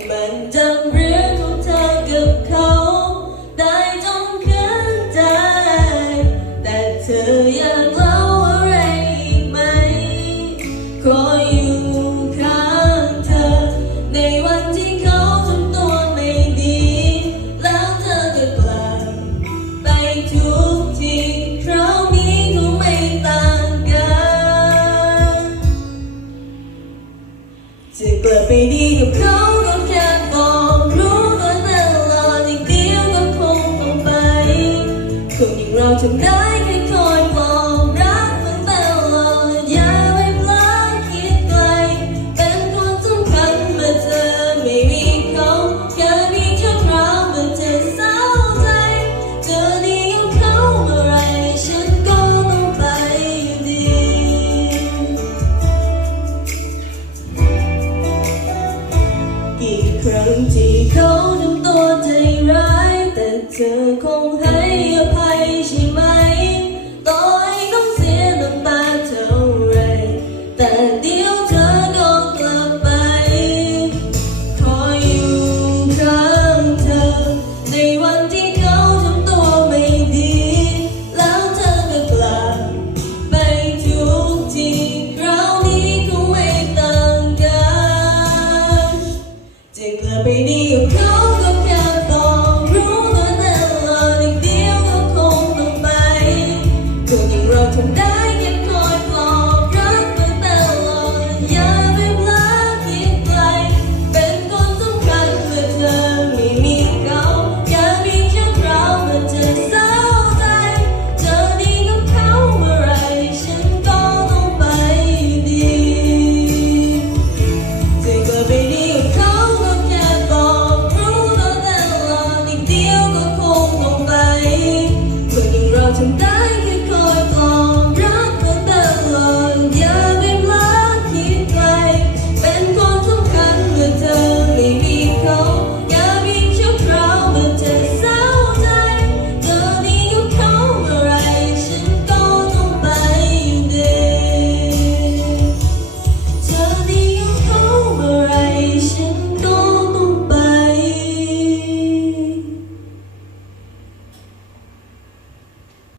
open the จะได้แค่คอยบอกรักมันตลอดอย่าไปพลาดคิดไกล เป็นคนสำคัญเมื่อเธอไม่มีเขาแค่มีชั่วคราวเมื่อเธอเศร้าใจเธอดีกับเขาเมื่อไรฉันก็ต้องไปอยู่ดี กี่ครั้งที่เขาทำตัวใจร้ายแต่เธอคง ไ좀